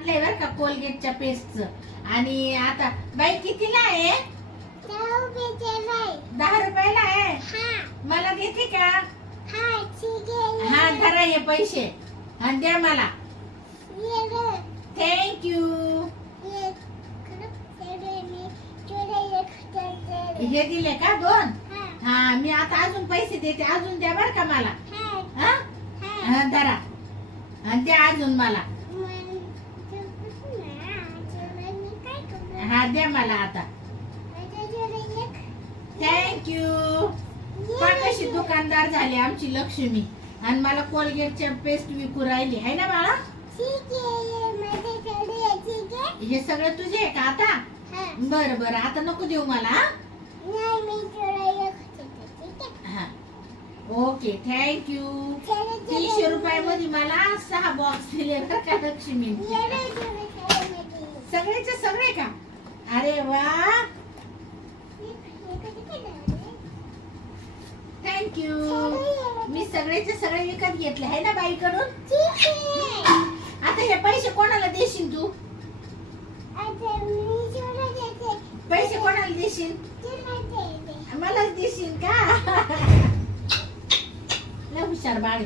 आणलंय बरं का कोलगेटच्या पेस्टचं आणि आता बाई कितीला आहे? दहा रुपयाला आहे? मला देते का? हा धरा हे पैसे. आणि द्या मला. थँक्यू हे दिले का दोन? हा मी आता अजून पैसे देते. अजून द्या बरं का मला. हा? हा, धरा. आणि द्या अजून मला. हा द्या मला आता. थँक्यू कशी दुकानदार झाली आमची लक्ष्मी. आणि मला कोलगेटच्या पेस्ट विकू राहिली. आहे ना बाळा? हे सगळं तुझे आहे का आता? बरं बरं. आता नको देऊ मला ओके थँक्यू तीनशे रुपयामध्ये मला सहा बॉक्स दिले बरं का लक्ष्मी सगळेचे सगळे का? अरे वा. थँक्यू मी सगळेचे सगळे विकत घेतले. आहे ना बाईकडून? आता हे पैसे कोणाला देशील तू? पैसे कोणाला देशील? मलाच देशील का? लय हुशार बाळ.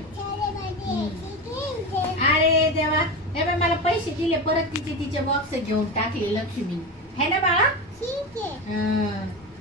अरे देवा. हे मला पैसे दिले परत तिचे तिचे बॉक्स घेऊन टाकले लक्ष्मी. है ना बाळा ठीक आहे हं.